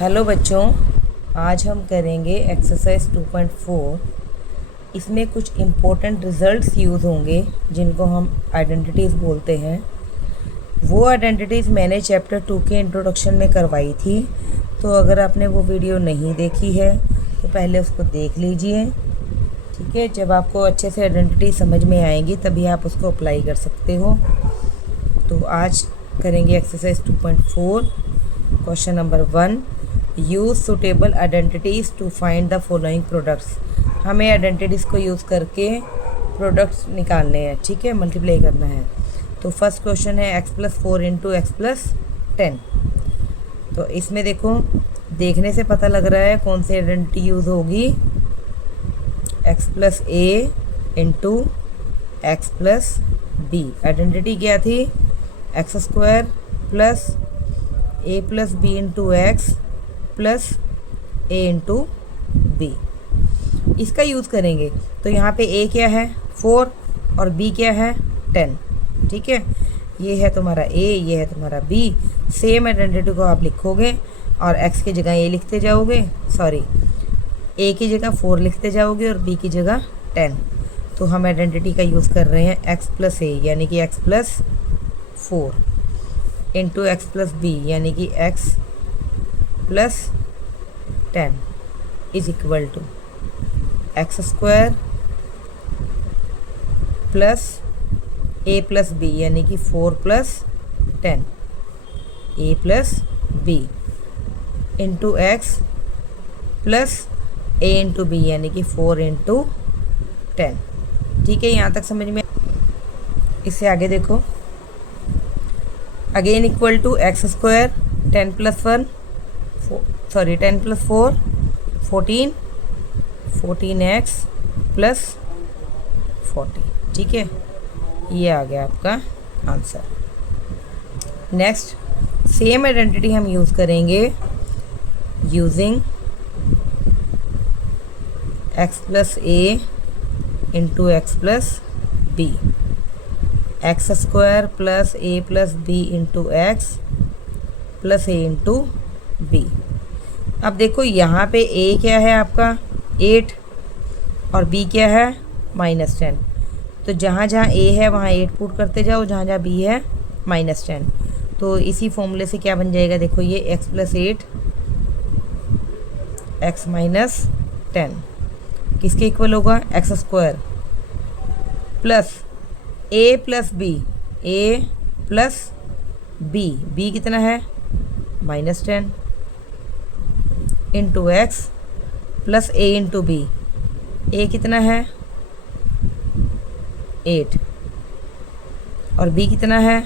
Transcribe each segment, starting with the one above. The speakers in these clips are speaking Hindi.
हेलो बच्चों, आज हम करेंगे एक्सरसाइज 2.4। इसमें कुछ इम्पोर्टेंट रिजल्ट्स यूज़ होंगे जिनको हम आइडेंटिटीज़ बोलते हैं। वो आइडेंटिटीज़ मैंने चैप्टर 2 के इंट्रोडक्शन में करवाई थी, तो अगर आपने वो वीडियो नहीं देखी है तो पहले उसको देख लीजिए। ठीक है, जब आपको अच्छे से आइडेंटिटी समझ में आएंगी तभी आप उसको अप्लाई कर सकते हो। तो आज करेंगे exercise 2.4। Question number 1, use suitable identities to find the following products. हमें आइडेंटिटीज़ को यूज़ करके प्रोडक्ट्स निकालने हैं। ठीक है, मल्टीप्लाई करना है। तो फर्स्ट क्वेश्चन है x+4 इंटू x+10। तो इसमें देखो, देखने से पता लग रहा है कौन सी आइडेंटिटी यूज़ होगी। x+a into x+b। आइडेंटिटी क्या थी? x² plus a+b into x plus a into B. इसका यूज़ करेंगे। तो यहाँ पे a क्या है? 4 और b क्या है? 10। ठीक है, ये है तुम्हारा a, ये है तुम्हारा b। सेम आइडेंटिटी को आप लिखोगे और x की जगह a लिखते जाओगे, सॉरी a की जगह 4 लिखते जाओगे और b की जगह 10। तो हम आइडेंटिटी का यूज़ कर रहे हैं x+a यानी कि x+4 इंटू x+b यानी कि x+10 is equal to x² plus a+b यानी कि 4+10 a+b into x plus a into b यानी कि 4 इंटू 10। ठीक है, यहाँ तक समझ में। इससे आगे देखो, again equal to x² 10+1 10+4 14 14x plus 40। ठीक है, ये आ गया आपका आंसर। नेक्स्ट, सेम आइडेंटिटी हम यूज़ करेंगे using x+a into x+b। x² plus a+b into x plus a into b। अब देखो, यहाँ पे a क्या है आपका 8 और b क्या है -10। तो जहाँ जहाँ a है वहाँ 8 पुट करते जाओ, जहाँ जहाँ b है -10। तो इसी फॉर्मूले से क्या बन जाएगा? देखो, ये x+8 x-10 किसके इक्वल होगा? x² plus a plus b, a plus b, b कितना है -10 into x plus a into b, a कितना है 8 और b कितना है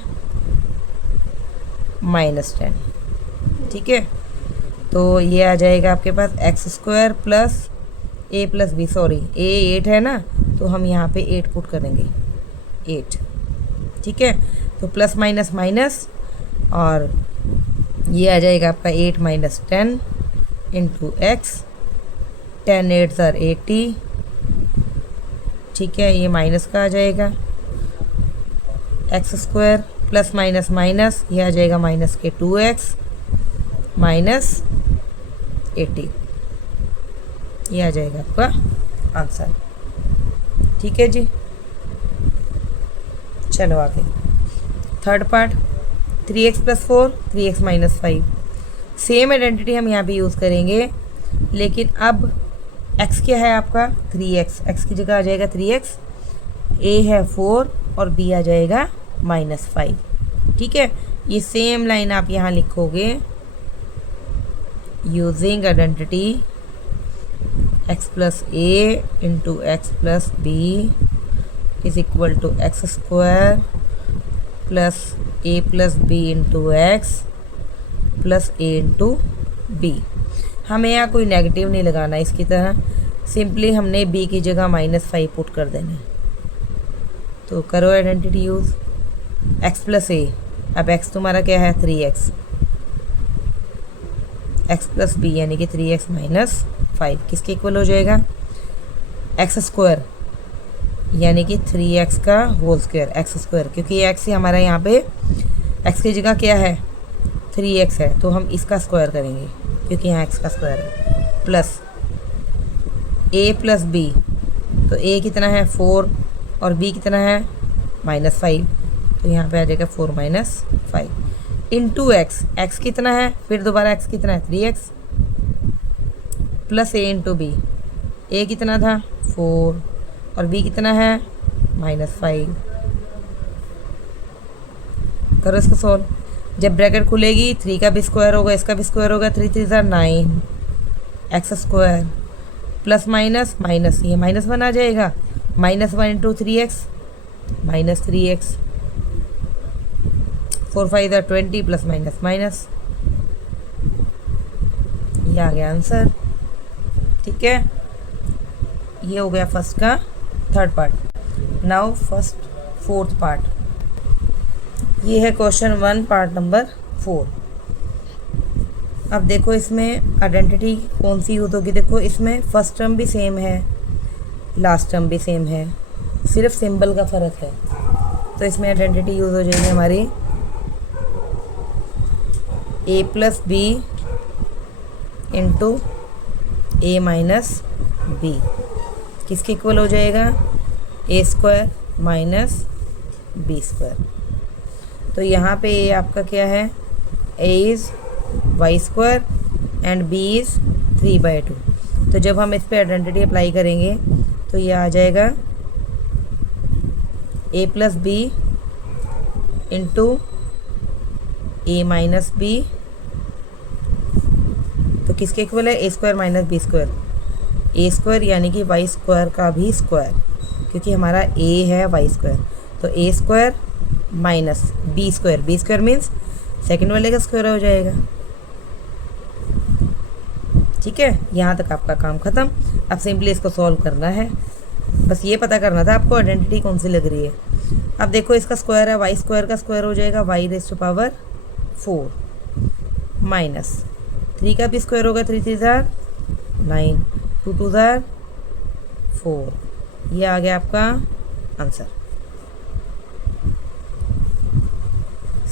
-10। ठीक है, तो ये आ जाएगा आपके पास x² plus a plus b, sorry a 8 है ना, तो हम यहाँ पे 8 पुट करेंगे 8। ठीक है, तो प्लस माइनस माइनस और ये आ जाएगा आपका 8 - 10 इंटू x। 10 8 = 80। ठीक है, ये माइनस का आ जाएगा x² प्लस माइनस माइनस, ये आ जाएगा माइनस के 2x माइनस 80। ये आ जाएगा आपका आंसर। ठीक है जी, चलो आगे। Third part, 3x + 4 3x - 5। Same identity हम यहाँ भी यूज़ करेंगे, लेकिन अब x क्या है आपका 3x, x की जगह आ जाएगा 3x, a है 4 और b आ जाएगा -5। ठीक है, ये सेम लाइन आप यहाँ लिखोगे using identity x+a into x+b is equal to x² plus a+b into x plus a into b। हमें यहाँ कोई नेगेटिव नहीं लगाना, इसकी तरह सिंपली हमने b की जगह -5 पुट कर देना। तो करो आइडेंटिटी यूज़ x+a। अब x तुम्हारा क्या है 3x, x+b यानी कि 3x - 5 किसके इक्वल हो जाएगा? x² यानी कि 3x का होल स्क्वायर, x², क्योंकि ये x हमारा यहाँ पे x की जगह क्या है 3x है, तो हम इसका स्क्वायर करेंगे क्योंकि यहाँ x का स्क्वायर है, प्लस a प्लस b, तो a कितना है 4 और b कितना है -5, तो यहाँ पे आ जाएगा 4 - 5 इंटू x कितना है, फिर दोबारा x कितना है 3x plus a into B, a कितना था 4 और b कितना है -5। करो इसको सॉल्व। जब ब्रैकेट खुलेगी 3 का भी स्क्वायर होगा, इसका भी स्क्वायर होगा, 3 3 9 x square plus minus minus, ये -1 आ जाएगा, -1 into 3x -3x, 4 5 20 plus minus minus, ये आ गया आंसर। ठीक है, ये हो गया फर्स्ट का third part. Now fourth part, ये है क्वेश्चन 1 पार्ट नंबर 4। अब देखो इसमें आइडेंटिटी कौन सी यूज़ होगी। देखो इसमें फर्स्ट टर्म भी सेम है, लास्ट टर्म भी सेम है, सिर्फ सिंबल का फ़र्क है। तो इसमें आइडेंटिटी यूज़ हो जाएगी हमारी a plus B into a minus B, किसके इक्वल हो जाएगा a square minus B square. तो यहाँ पे a आपका क्या है, a is Y square and b is 3/2। तो जब हम इस पे आइडेंटिटी अप्लाई करेंगे तो ये आ जाएगा a plus B into a minus B, तो किसके इक्वल है, a square minus B square, a square यानी कि वाई स्क्वायर का भी स्क्वायर, क्योंकि हमारा a है वाई स्क्वायर, तो a square minus B square means second वाले का स्क्वायर हो जाएगा। ठीक है, यहाँ तक आपका काम ख़त्म। अब सिंपली इसको सॉल्व करना है, बस ये पता करना था आपको आइडेंटिटी कौन सी लग रही है। अब देखो इसका स्क्वायर है, वाई स्क्वायर का स्क्वायर हो जाएगा y⁴ माइनस 3 का भी स्क्वायर होगा, 3 3 9, 2 2 4, ये आ गया आपका answer.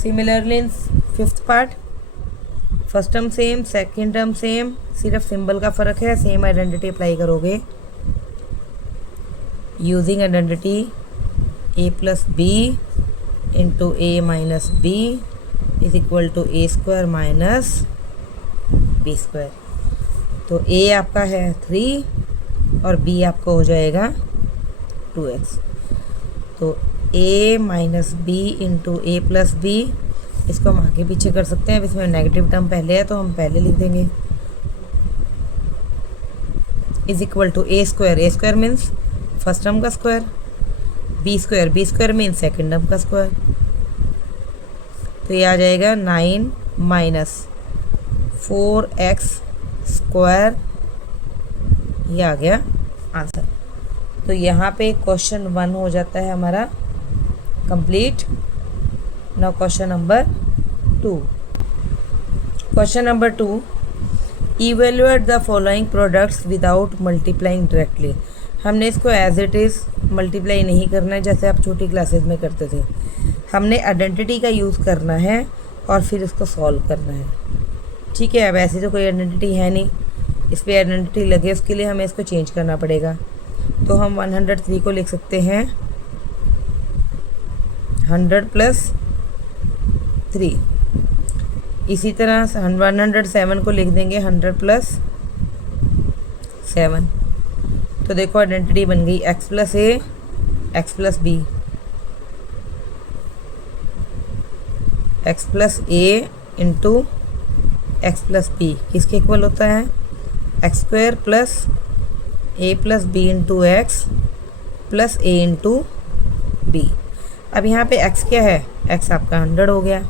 Similarly in fifth part, first term same, second term same, सिर्फ सिंबल का फ़र्क है। सेम आइडेंटिटी अप्लाई करोगे using identity a plus B into a minus b is equal to a square minus B square. तो a आपका है 3 और b आपका हो जाएगा 2x। तो a minus b into a plus b, इसको हम आगे पीछे कर सकते हैं। अब इसमें नेगेटिव टर्म पहले है तो हम पहले लिख देंगे, is equal to a square means first term का square, B square means second term का स्क्वायर। तो ये आ जाएगा 9 माइनस 4x स्क्वायर, ये आ गया आंसर। तो यहाँ पे क्वेश्चन 1 हो जाता है हमारा complete. Now question number 2। Question number 2, evaluate the following products without multiplying directly. हमने इसको एज इट इज़ मल्टीप्लाई नहीं करना है जैसे आप छोटी क्लासेस में करते थे, हमने आइडेंटिटी का यूज़ करना है और फिर इसको सॉल्व करना है। ठीक है, अब ऐसी तो कोई आइडेंटिटी है नहीं, इस पर आइडेंटिटी लगे उसके लिए हमें इसको चेंज करना पड़ेगा। तो हम 103 को लिख सकते हैं 100 प्लस 3। इसी तरह 107 को लिख देंगे 100 प्लस 7। तो देखो आइडेंटिटी बन गई x plus A X plus B, X plus A into x plus B किसके इक्वल होता है, एक्स स्क्वायर प्लस ए plus B into x plus ए इंटू बी। अब यहाँ पे x क्या है, x आपका 100 हो गया,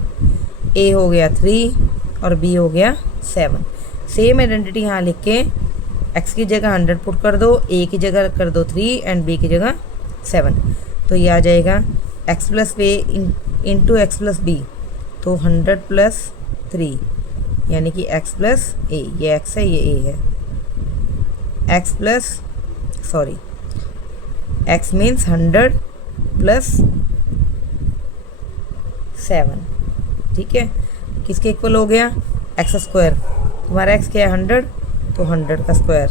a हो गया 3 और b हो गया 7। सेम आइडेंटिटी यहाँ लिख के x की जगह 100 पुट कर दो, a की जगह कर दो 3 एंड b की जगह 7। तो ये आ जाएगा x प्लस ए इंटू एक्स प्लस बी, तो 100 प्लस 3 यानी कि x प्लस ए, ये x है ये a है, x plus x means 100 plus 7। ठीक है, किसके इक्वल हो गया, एक्स स्क्वायर, तुम्हारा x क्या है 100, तो 100 का square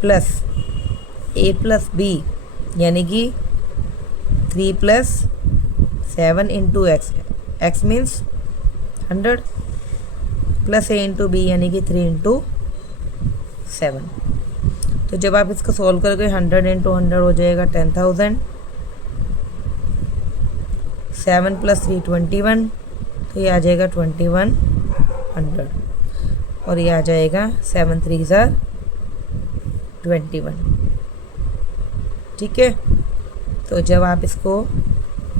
plus a plus b यानी कि 3 plus 7 into x, x means 100 plus a into b यानी कि 3 इंटू 7। तो जब आप इसको सॉल्व करोगे 100 इंटू 100 हो जाएगा 10,000, 7 प्लस 3 21, तो ये आ जाएगा 2100 और ये आ जाएगा 7 3 ज़ार 21। ठीक है, तो जब आप इसको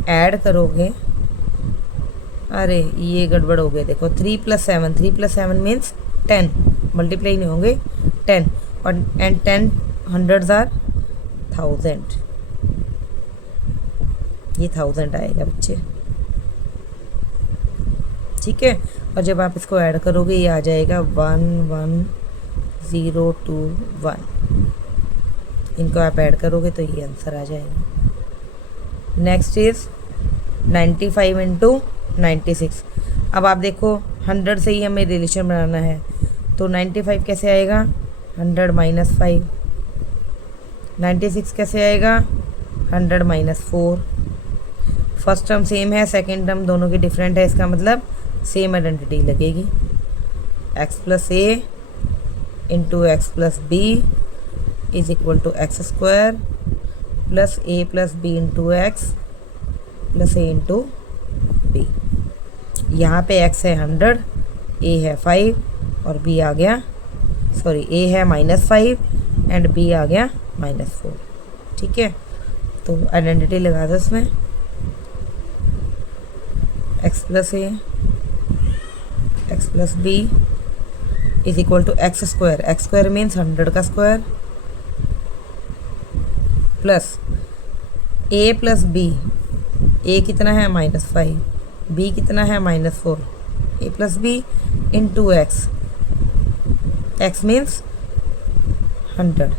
ऐड करोगे, अरे ये गड़बड़ हो गया, देखो 3 प्लस 7 मीन्स 10, मल्टीप्लाई नहीं होंगे 10 और एंड 10 100 ज़ार 1000, ये 1000 आएगा बच्चे। ठीक है, और जब आप इसको ऐड करोगे ये आ जाएगा 11021, इनको आप ऐड करोगे तो ये आंसर आ जाएगा। Next is 95 into 96। अब आप देखो 100 से ही हमें रिलेशन बनाना है, तो 95 कैसे आएगा 100 माइनस 5, 96 कैसे आएगा 100 माइनस 4। फर्स्ट टर्म सेम है, सेकेंड टर्म दोनों की डिफरेंट है, इसका मतलब सेम आइडेंटिटी लगेगी। x plus A into x plus B is equal to x square plus A plus B into x plus A into b. यहाँ पे x है 100, a है 5 और b आ गया, सॉरी a है -5 एंड b आ गया -4। ठीक है, तो आइडेंटिटी लगा दो इसमें, x plus A X plus B is equal to x square, X square means 100 का square plus A plus B, A कितना है -5, बी कितना है -4, A plus B into x, x means 100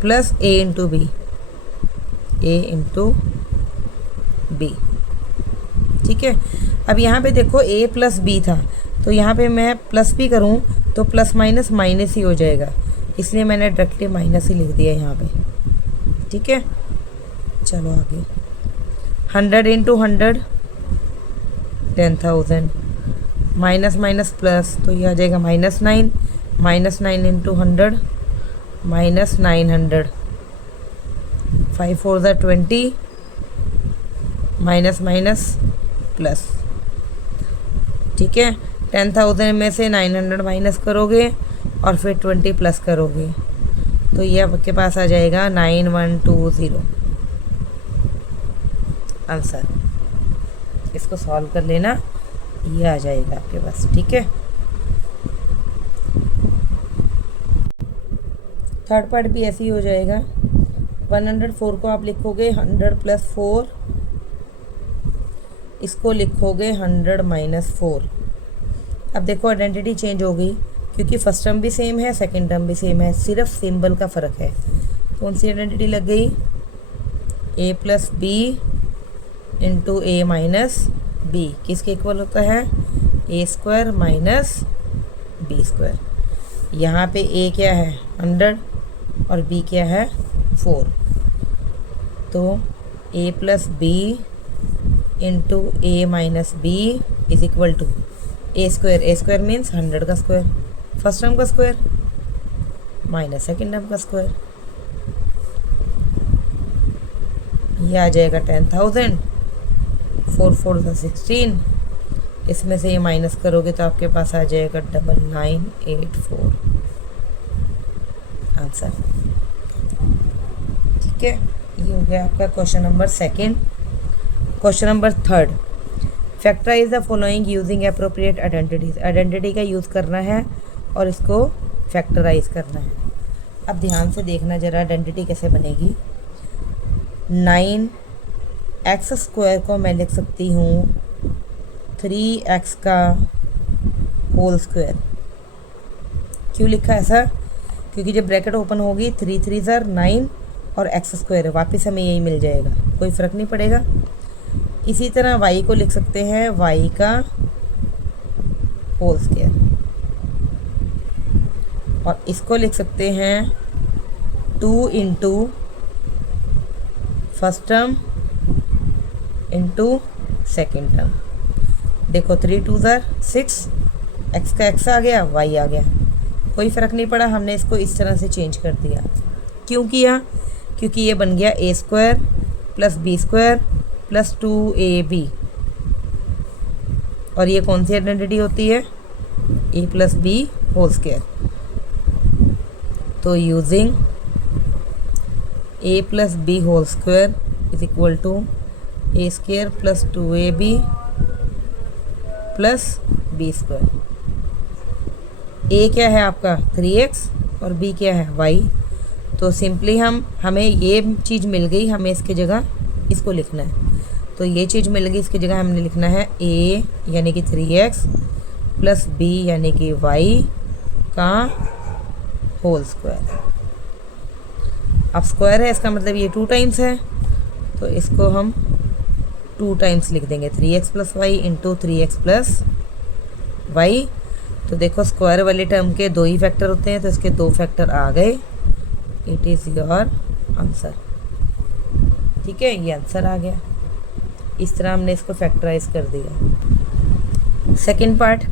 plus A into B, A into B. ठीक है, अब यहाँ पे देखो a प्लस बी था, तो यहाँ पे मैं प्लस भी करूँ तो प्लस माइनस माइनस ही हो जाएगा, इसलिए मैंने डायरेक्टली माइनस ही लिख दिया यहाँ पे। ठीक है, चलो आगे 100 इंटू 100 10,000 माइनस माइनस प्लस, तो ये आ जाएगा -9, -9 इंटू 100 -900, 5 4 ज़ार 20 माइनस माइनस प्लस। ठीक है, 10,000 में से 900 माइनस करोगे और फिर 20 प्लस करोगे, तो ये आपके पास आ जाएगा 9120 आंसर। इसको सॉल्व कर लेना, ये आ जाएगा आपके पास। ठीक है, थर्ड पार्ट भी ऐसे ही हो जाएगा। 104 को आप लिखोगे 100 प्लस 4, इसको लिखोगे 100 माइनस 4। अब देखो आइडेंटिटी चेंज हो गई, क्योंकि फर्स्ट टर्म भी सेम है, सेकंड टर्म भी सेम है, सिर्फ सिंबल का फ़र्क है। कौन सी आइडेंटिटी लग गई, a plus B into A minus B किसके इक्वल होता है, a square minus B square. यहाँ पे a क्या है 100 और b क्या है 4, तो a plus B into A minus b is equal to A square means 100 का स्क्वायर, फर्स्ट टर्म का स्क्वायर माइनस सेकेंड टर्म का स्क्वायर, ये आ जाएगा 10,000, 4 4 16, इसमें से ये माइनस करोगे तो आपके पास आ जाएगा 9984 आंसर। ठीक है, ये हो गया आपका question number second. Question number third, factorise the following using appropriate identities. Identity का यूज़ करना है और इसको फैक्टराइज करना है। अब ध्यान से देखना ज़रा आइडेंटिटी कैसे बनेगी। 9x स्क्वायर को मैं लिख सकती हूँ 3x का होल स्क्वायर। क्यों लिखा ऐसा, क्योंकि जब ब्रैकेट ओपन होगी 3 3 ज़ार 9 और x स्क्वायर वापस हमें यही मिल जाएगा, कोई फ़र्क नहीं पड़ेगा। इसी तरह y को लिख सकते हैं y का होल स्क्वायर, और इसको लिख सकते हैं 2 into first term into second term. देखो 3 2 6, एक्स का एक्स आ गया, वाई आ गया, कोई फ़र्क नहीं पड़ा, हमने इसको इस तरह से चेंज कर दिया। क्यों किया? क्योंकि ये बन गया A square plus B square plus 2ab, और ये कौन सी आइडेंटिटी होती है? A plus B whole square. तो using A plus B whole square is equal to A square plus 2ab plus B square. A क्या है आपका 3x और बी क्या है y। तो सिंपली हमें ये चीज़ मिल गई, हमें इसकी जगह इसको लिखना है। तो ये चीज़ मिल गई, इसकी जगह हमने लिखना है a यानी कि 3x प्लस b यानी कि y का होल स्क्वायर। अब स्क्वायर है, इसका मतलब ये 2 टाइम्स है, तो इसको हम 2 टाइम्स लिख देंगे, 3x plus y into 3x plus y. तो देखो स्क्वायर वाले टर्म के 2 ही फैक्टर होते हैं, तो इसके 2 फैक्टर आ गए। It is your answer. ठीक है, ये आंसर आ गया। इस तरह हमने इसको फैक्टराइज कर दिया। सेकंड पार्ट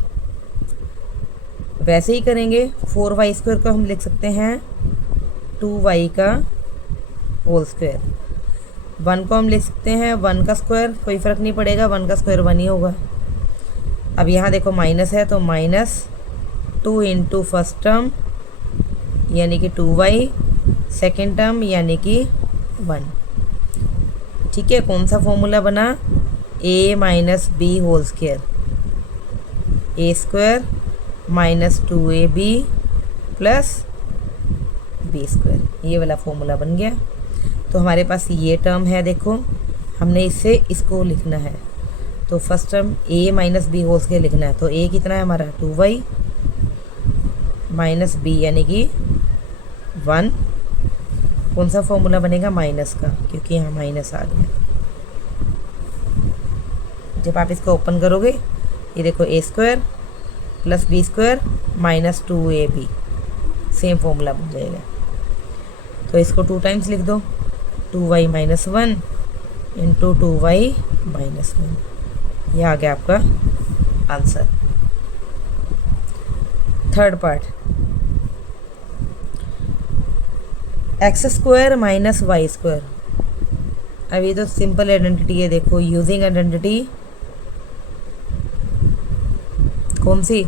वैसे ही करेंगे। 4y स्क्वायर को हम लिख सकते हैं 2y का होल स्क्वायर। 1 को हम लिख सकते हैं 1 का स्क्वायर, कोई फ़र्क नहीं पड़ेगा, 1 का स्क्वायर 1 ही होगा। अब यहाँ देखो माइनस है, तो -2 इंटू फर्स्ट टर्म यानी कि 2y, सेकेंड टर्म यानी कि 1। ठीक है, कौन सा फॉर्मूला बना? a minus b whole square, A square minus 2ab plus B square, ये वाला फॉर्मूला बन गया। तो हमारे पास ये टर्म है, देखो हमने इससे इसको लिखना है। तो first term a minus b whole square लिखना है, तो a कितना है हमारा 2y माइनस b यानी कि 1। कौन सा फॉर्मूला बनेगा? माइनस का, क्योंकि यहाँ माइनस आ गया। जब आप इसको ओपन करोगे, ये देखो a square plus B square minus 2ab, same formula बन जाएगा। तो इसको 2 टाइम्स लिख दो, 2y minus 1 into 2y minus 1, यह आ गया आपका answer. Third part, x square minus y square. अब ये तो सिंपल आइडेंटिटी है, देखो यूजिंग आइडेंटिटी कौन सी?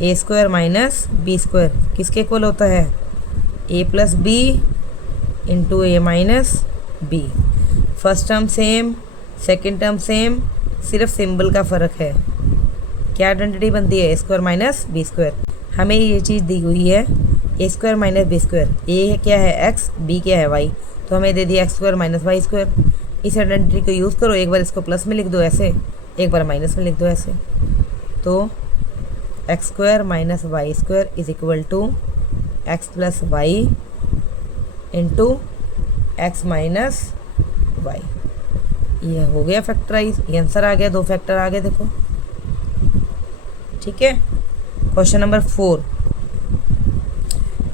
A square minus B square किसके इक्वल होता है? A plus B into A minus B. First term same, second term same, सिर्फ सिंबल का फ़र्क है। क्या आइडेंटिटी बनती है? A square minus B square. हमें ये चीज़ दी हुई है A square minus B square. A क्या है एक्स, बी क्या है वाई, तो हमें दे दिया x square minus y square. इस आइडेंटिटी को यूज़ करो, एक बार इसको प्लस में लिख दो ऐसे, एक बार माइनस में लिख दो ऐसे। तो x square minus y square is equal to x plus y into x minus y. ये हो गया फैक्टराइज, ये आंसर आ गया, 2 फैक्टर आ गए देखो। ठीक है, question number 4,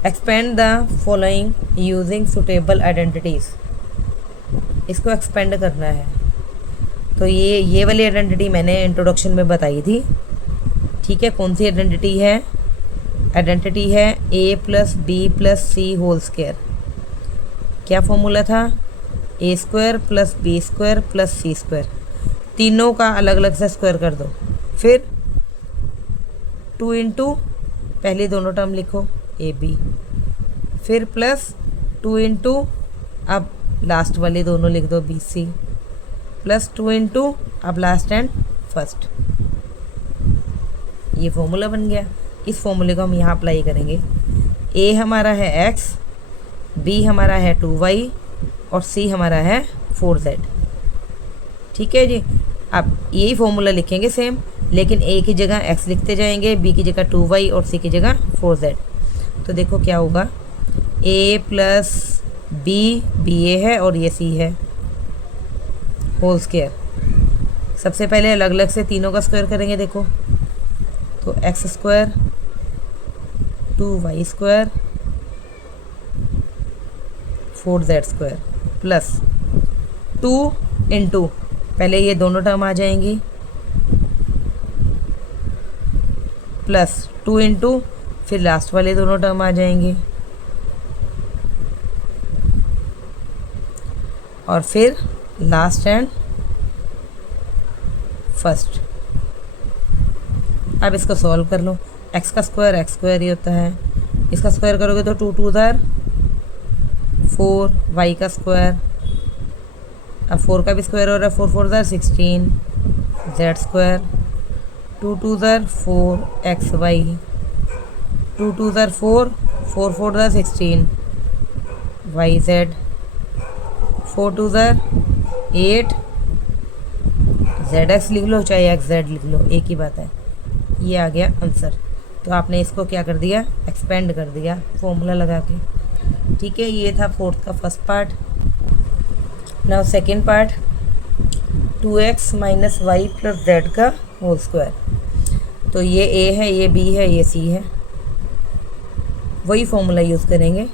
expand the following using suitable identities. इसको एक्सपेंड करना है। तो ये वाली आइडेंटिटी मैंने इंट्रोडक्शन में बताई थी। ठीक है, कौन सी आइडेंटिटी है? आइडेंटिटी है a plus B plus C whole square. क्या फॉर्मूला था? A square plus B square plus C square. तीनों का अलग अलग से स्क्वायर कर दो, फिर 2 इंटू पहले दोनों टर्म लिखो ए बी, फिर प्लस 2 इंटू अब लास्ट वाले दोनों लिख दो बी सी, प्लस 2 इंटू अब लास्ट एंड फर्स्ट। ये फॉर्मूला बन गया। इस फॉर्मूले को हम यहाँ अप्लाई करेंगे। ए हमारा है x, बी हमारा है 2y और सी हमारा है 4z। ठीक है जी, अब यही फॉर्मूला लिखेंगे सेम, लेकिन ए की जगह x लिखते जाएंगे, बी की जगह 2y और सी की जगह 4z। तो देखो क्या होगा, a प्लस बी, बी ए है और ये सी है, होल स्क्वायर। सबसे पहले अलग अलग से तीनों का स्क्वायर करेंगे। देखो तो x square 2y square 4z square plus 2 into, पहले ये दोनों टर्म आ जाएंगी, प्लस 2 इंटू, फिर लास्ट वाले दोनों टर्म आ जाएंगे, और फिर लास्ट एंड फर्स्ट। अब इसको सॉल्व कर लो। एक्स का स्क्वायर ही होता है, इसका स्क्वायर करोगे तो 2 2 ज़ार 4, वाई का स्क्वायर, अब 4 का भी स्क्वायर हो रहा है, 4 4 ज़ार 16, जेड स्क्वायर, 2 2 ज़ार 4 एक्स वाई, 2 2 ज़ार 4, 4 4 ज़ार 16 वाई जेड, 4 2 ज़ार 8 जेड एक्स लिख लो चाहे एक्स जेड लिख लो, एक ही बात है। ये आ गया आंसर। तो आपने इसको क्या कर दिया, एक्सपेंड कर दिया फॉर्मूला लगा के। ठीक है, ये था फोर्थ का first part. Now second part, 2x minus y plus z का होल स्क्वायर। तो ये ए है, ये बी है, ये सी है, वही फॉर्मूला यूज़ करेंगे,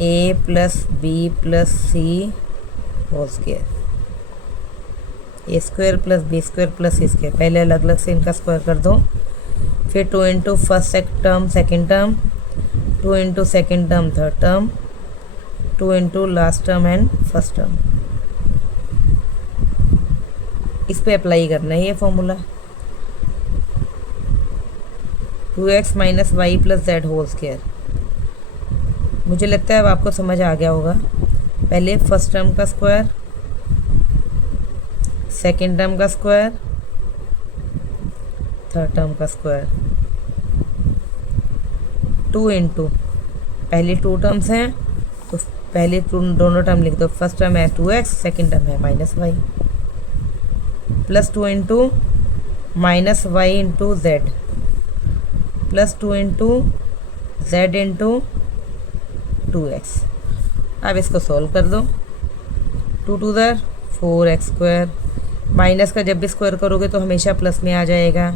A plus B plus C whole square, A square plus B square plus C square. पहले अलग अलग से इनका स्क्वायर कर दो, फिर 2 into first term second term, 2 into second term third term, 2 into last term and first term. इस पे अप्लाई करना है ये formula, 2x minus y plus z whole square. मुझे लगता है अब आपको समझ आ गया होगा। पहले फर्स्ट टर्म का स्क्वायर, सेकेंड टर्म का स्क्वायर, थर्ड टर्म का स्क्वायर, 2 इंटू, पहले 2 टर्म्स हैं तो पहले दोनों टर्म लिख दो। फर्स्ट टर्म है 2x, सेकेंड टर्म है minus y, plus 2 into minus y into z, plus 2 into z into 2x। अब इसको सॉल्व कर दो, 2 2 ज़ार 4x स्क्वायर, माइनस का जब भी स्क्वायर करोगे तो हमेशा प्लस में आ जाएगा।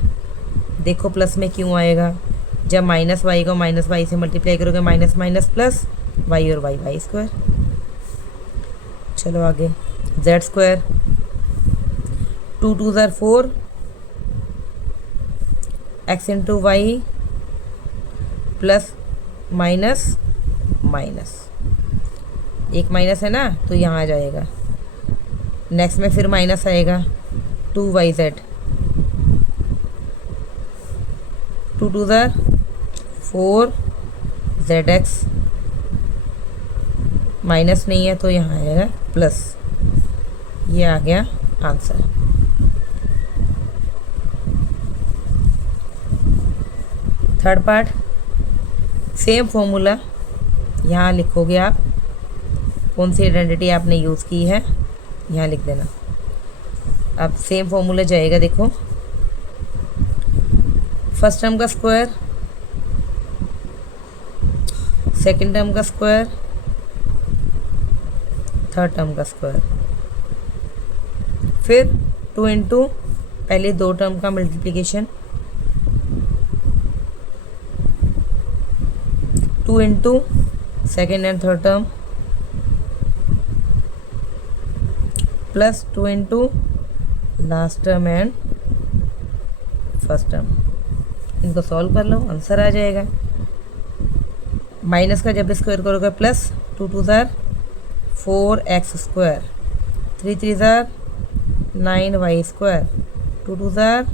देखो प्लस में क्यों आएगा, जब माइनस वाई को माइनस वाई से मल्टीप्लाई करोगे, माइनस माइनस प्लस, वाई और वाई वाई स्क्वायर। चलो आगे, जेड स्क्वायर, 2 2 ज़ार 4 x into y plus minus minus, एक माइनस है ना तो यहाँ आ जाएगा, नेक्स्ट में फिर माइनस आएगा, 2yz, 2 2 ज़ार 4zx, माइनस नहीं है तो यहाँ आ जाएगा प्लस। ये आ गया answer. Third part, same formula यहाँ लिखोगे आप, कौन सी आइडेंटिटी आपने यूज़ की है यहाँ लिख देना। अब सेम फॉर्मूला जाएगा, देखो फर्स्ट टर्म का स्क्वायर, सेकंड टर्म का स्क्वायर, थर्ड टर्म का स्क्वायर, फिर 2 इंटू पहले 2 टर्म का multiplication, 2 into second and third term, plus 2 into last term and first term. इनको सॉल्व कर लो, आंसर आ जाएगा। माइनस का जब स्क्वायर करोगे प्लस, 2 2 ज़ार 4x स्क्वायर, 3 3 ज़ार 9y स्क्वायर, 2 2 ज़ार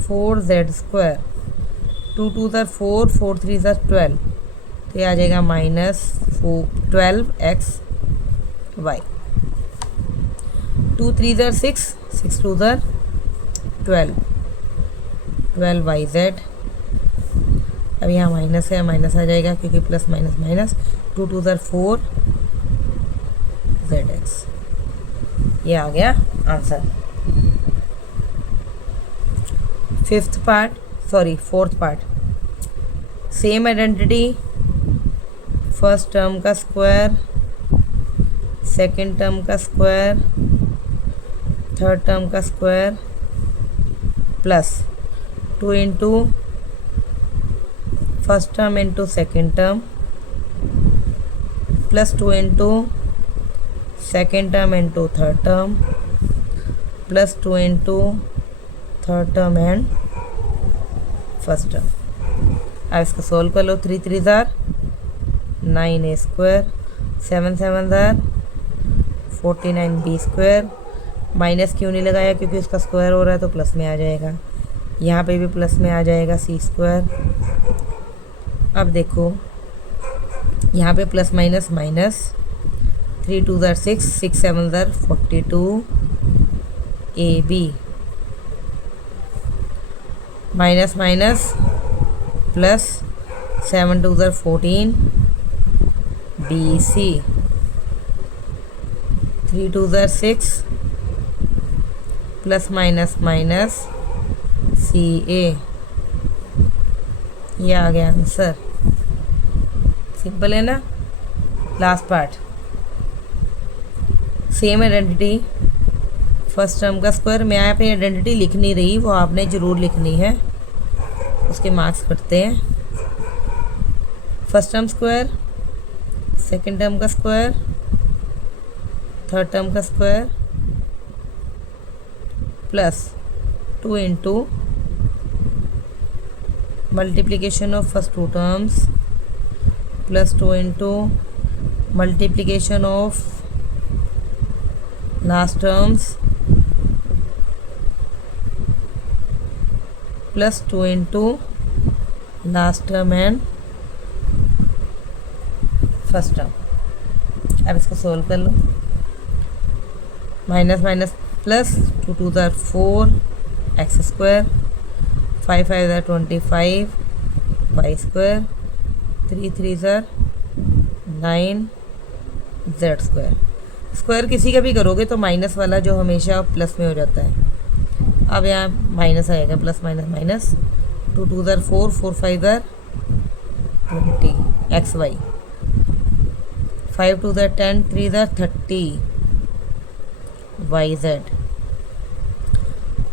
4z स्क्वायर, 2 2 ज़ार 4, 4 3 ज़ार 12, तो ये आ जाएगा माइनस 12x y, 2 3 ज़ार 6, 6 2 ज़ार 12, 12yz। अब यहाँ माइनस है, माइनस आ जाएगा क्योंकि प्लस माइनस माइनस, 2 2 ज़ार 4zx। ये आ गया answer. Fourth part, same identity, first term का स्क्वायर, सेकंड टर्म का स्क्वायर, थर्ड टर्म का square, plus 2 into first term into second term plus 2 into second term into third term plus 2 into third term and first term. अब इसको सोल्व कर लो। 3 3 जार 9 स्क्वायर, 7 7 जार 49 बी स्क्वायर। माइनस क्यों नहीं लगाया, क्योंकि उसका स्क्वायर हो रहा है तो प्लस में आ जाएगा। यहाँ पे भी प्लस में आ जाएगा सी स्क्वायर। अब देखो यहाँ पे प्लस माइनस माइनस, 3 2 जार 6, 6 7 जार 42 A B, minus minus plus 7 2 जार 14 बी सी, 3 2 जार 6 plus minus minus C A. ये आ गया आंसर। सिंपल है ना। Last part, same identity first term का स्क्वायर। मैं यहाँ पे आइडेंटिटी लिख नहीं रही, वो आपने ज़रूर लिखनी है, उसके मार्क्स कटते हैं। First term square, second term का स्क्वायर, थर्ड टर्म का square plus 2 into multiplication of first two terms plus 2 into multiplication of last terms plus 2 into last term and first term. अब इसको सोल्व कर लो। माइनस माइनस प्लस 2 2 जार 4 एक्स स्क्वायर, 5 5 जार 25 वाई स्क्वायर, 3 3 जार 9 जेड स्क्वायर। स्क्वायर किसी का भी करोगे तो माइनस वाला जो हमेशा प्लस में हो जाता है। अब यहाँ माइनस आएगा, प्लस माइनस माइनस, 2 2 जार 4, 4 5 जार 20 एक्स वाई, 5 2 जार 10, 3 जार 30 वाई जेड।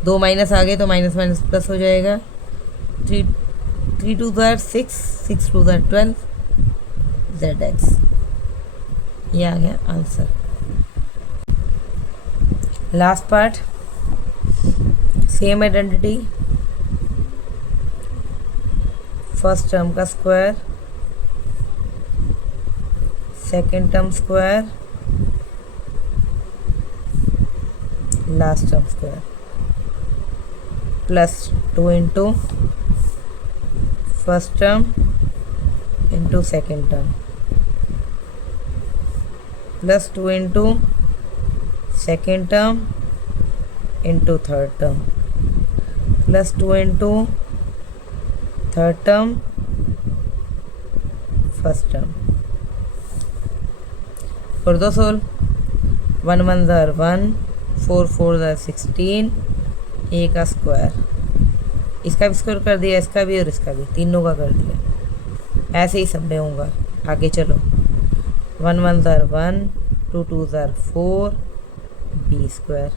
2 माइनस आ गए तो माइनस माइनस प्लस हो जाएगा। 3 2 जार 6, 6 2 जार 12 जेड एक्स। ये आ गया answer. Last part, same identity first term का square, second term square, last term square plus 2 into first term into second term plus 2 into second term into third term plus 2 into third term first term. कर दो सोल्व। 1 1 जार 1, 4 4 जार 16, ए का स्क्वायर, इसका भी स्क्वायर कर दिया, इसका भी और इसका भी, तीनों का कर दिया। ऐसे ही सब में होगा। आगे चलो। 1 1 जार 1, 2 2 जार 4 बी स्क्वायर,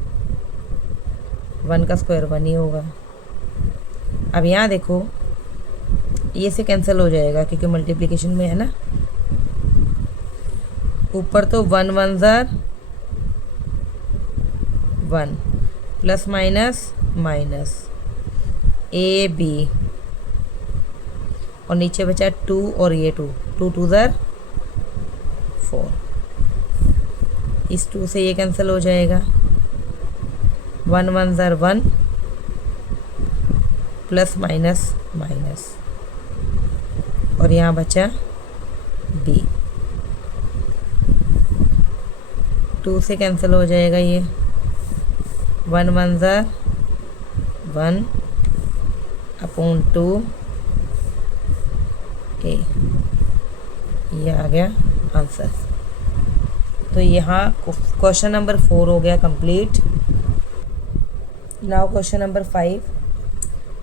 1 का स्क्वायर 1 ही होगा। अब यहाँ देखो, ये से कैंसिल हो जाएगा क्योंकि मल्टीप्लिकेशन में है ना। ऊपर तो 1 1 जार 1 plus minus minus a b, और नीचे बचा 2 और ये 2, 2 2 जार 4। इस 2 से ये कैंसिल हो जाएगा। 1 1 जार 1 प्लस माइनस माइनस, और यहाँ बचा बी, 2 से कैंसिल हो जाएगा ये। 1 1 जार 1 अपॉन 2 ए। ये आ गया आंसर। तो यहाँ क्वेश्चन नंबर 4 हो गया कंप्लीट। नाउ क्वेश्चन नंबर 5,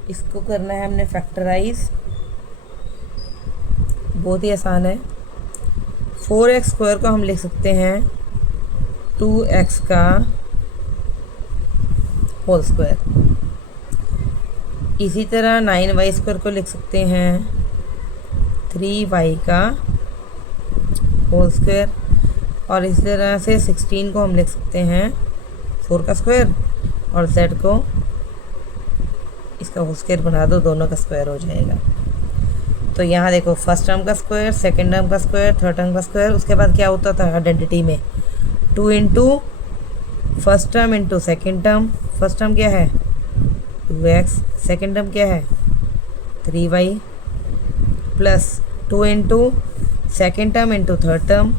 इसको करना है हमने फैक्टराइज। बहुत ही आसान है। 4x स्क्वायर को हम लिख सकते हैं 2x का होल स्क्वायर। इसी तरह 9y² को लिख सकते हैं 3y का होल स्क्वायर, और इसी तरह से 16 को हम लिख सकते हैं 4 का स्क्वायर, और z को इसका होल स्क्वायर बना दो, दोनों का स्क्वायर हो जाएगा। तो यहाँ देखो फर्स्ट टर्म का स्क्वायर, सेकंड टर्म का स्क्वायर, थर्ड टर्म का स्क्वायर। उसके बाद क्या होता था आइडेंटिटी में, 2 into first term into second term. First term क्या है 2x, सेकेंड टर्म क्या है 3y, plus 2 into second term into third term,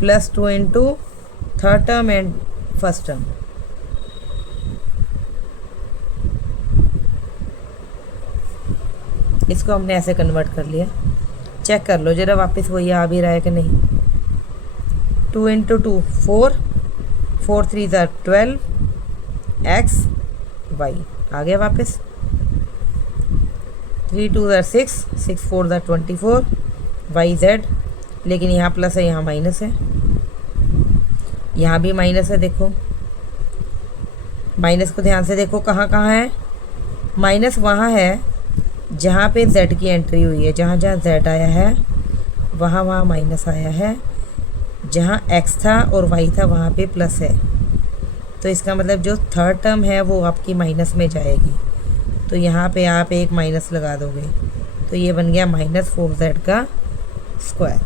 plus 2 into third term and first term. इसको हमने ऐसे कन्वर्ट कर लिया। चेक कर लो जरा वापस वही आ भी रहा है कि नहीं। 2 इंटू 2 4, 4 3 12 x y आ गया वापस। 3 2 6, 6 4 24 y z, लेकिन यहाँ प्लस है यहाँ माइनस है, यहाँ भी माइनस है। देखो माइनस को ध्यान से देखो कहाँ कहाँ है माइनस, वहाँ है जहाँ पे z की एंट्री हुई है, जहाँ जहाँ z आया है वहाँ वहाँ माइनस आया है, जहाँ x था और y था वहाँ पे प्लस है। तो इसका मतलब जो थर्ड टर्म है वो आपकी माइनस में जाएगी, तो यहाँ पे आप एक माइनस लगा दोगे, तो ये बन गया -4z का स्क्वायर।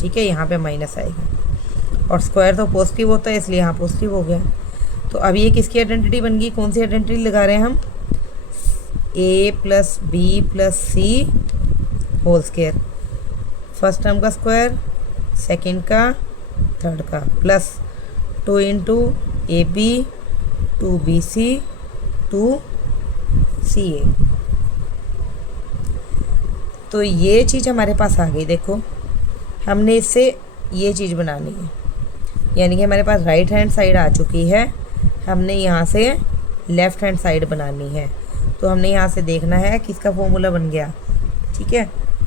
ठीक है, यहाँ पे माइनस आएगा और स्क्वायर तो पॉजिटिव होता है इसलिए यहाँ पॉजिटिव हो गया। तो अब ये किसकी आइडेंटिटी बन गई, कौन सी आइडेंटिटी लगा रहे हैं हम, a plus B plus C whole square. First term का स्क्वायर, सेकंड का, थर्ड का, प्लस 2 इंटू ए बी 2bc 2ca। तो ये चीज़ हमारे पास आ गई। देखो हमने इससे ये चीज़ बनानी है, यानी कि हमारे पास राइट हैंड साइड आ चुकी है, हमने यहाँ से लेफ़्ट हैंड साइड बनानी है। तो हमने यहाँ से देखना है कि इसका फॉर्मूला बन गया। ठीक है,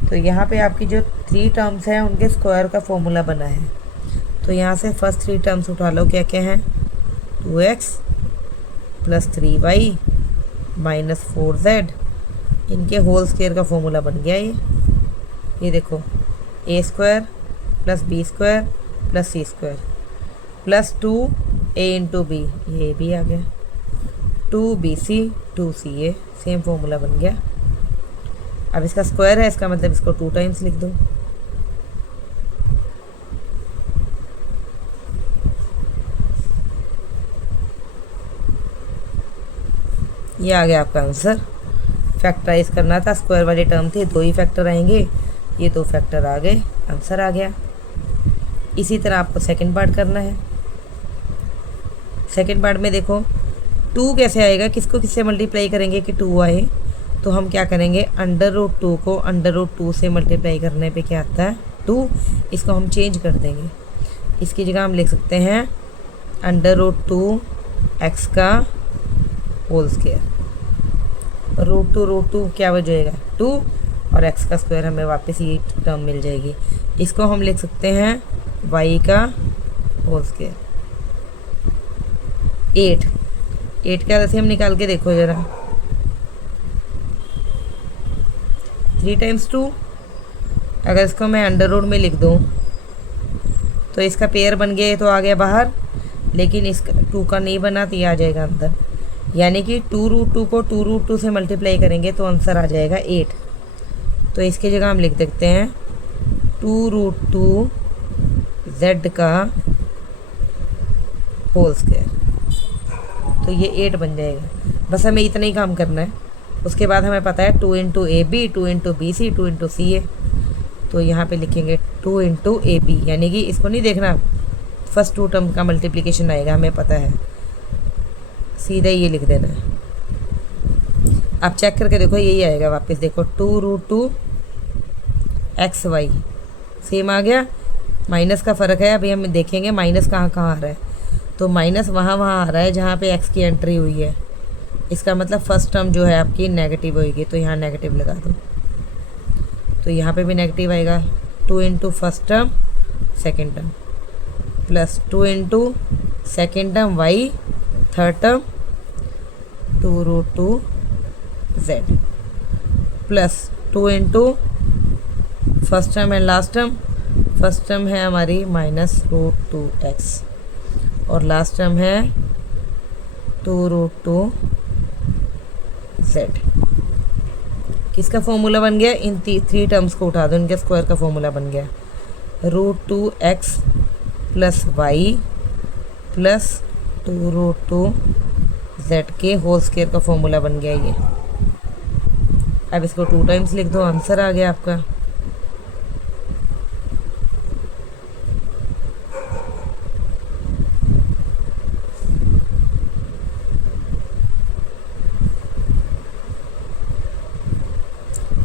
तो यहाँ पे आपकी जो 3 टर्म्स हैं उनके स्क्वायर का फॉर्मूला बना है। तो यहाँ से फर्स्ट 3 टर्म्स उठा लो, क्या क्या हैं, 2x plus 3y minus 4z, इनके होल स्क्वायर का फॉर्मूला बन गया ये देखो a² plus b² plus c² plus 2a into b, ये भी आ गया, 2bc 2ca, सेम फॉर्मूला बन गया। अब इसका स्क्वायर है, इसका मतलब इसको 2 टाइम्स लिख दो। ये आ गया आपका आंसर। फैक्टराइज करना था, स्क्वायर वाली टर्म थी, 2 ही फैक्टर आएंगे, ये 2 फैक्टर आ गए, आंसर आ गया। इसी तरह आपको सेकंड पार्ट करना है। सेकंड पार्ट में देखो 2 कैसे आएगा, किसको किससे मल्टीप्लाई करेंगे कि 2 आए, तो हम क्या करेंगे, √2 को √2 से मल्टीप्लाई करने पे क्या आता है 2। इसको हम चेंज कर देंगे, इसकी जगह हम लिख सकते हैं √2 x का होल स्क्वायर। √2 क्या हो जाएगा 2, और x का स्क्वायर हमें वापस ये टर्म मिल जाएगी। इसको हम लिख सकते हैं y का होल स्क्वायर। 8 का ऐसे हम निकाल के देखो ज़रा, 3 टाइम्स 2, अगर इसको मैं अंडर में लिख दूँ तो इसका पेयर बन गया, तो आ गया बाहर, लेकिन इसका 2 का नहीं बना तो ये आ जाएगा अंदर, यानी कि 2√2 को 2√2 से मल्टीप्लाई करेंगे तो आंसर आ जाएगा 8। तो इसकी जगह हम लिख देते हैं 2√2 z का होल स्क्वायर, तो ये 8 बन जाएगा। बस हमें इतना ही काम करना है। उसके बाद हमें पता है 2 into A B 2 into B C 2 into C A, तो यहाँ पे लिखेंगे 2 इंटू ए बी, यानी कि इसको नहीं देखना, फर्स्ट 2 टर्म का मल्टीप्लिकेशन आएगा, हमें पता है, सीधा ये लिख देना है। आप चेक करके देखो यही आएगा वापस, देखो 2√2 xy सेम आ गया। माइनस का फ़र्क है, अभी हम देखेंगे माइनस कहाँ कहाँ आ रहा है, तो माइनस वहाँ वहाँ आ रहा है जहाँ पे x की एंट्री हुई है। इसका मतलब फर्स्ट टर्म जो है आपकी नेगेटिव होगी, तो यहाँ नेगेटिव लगा दो, तो यहाँ पे भी नेगेटिव आएगा। 2 into first term second term plus 2 into second term y third term 2√2z plus 2 into first term and last term. First term है हमारी -√2x और लास्ट टर्म है 2√2z। किसका फॉर्मूला बन गया? इन 3 टर्म्स को उठा दो, इनके स्क्वायर का फॉर्मूला बन गया √2x plus y plus 2√2z के होल स्क्वायर का फॉर्मूला बन गया ये। अब इसको 2 टाइम्स लिख दो, आंसर आ गया आपका।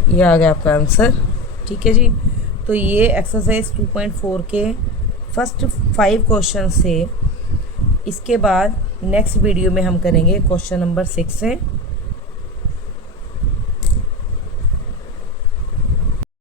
ये आ गया आपका आंसर। ठीक है जी, तो ये एक्सरसाइज 2.4 के फर्स्ट 5 क्वेश्चन से। इसके बाद नेक्स्ट वीडियो में हम करेंगे क्वेश्चन नंबर 6 से।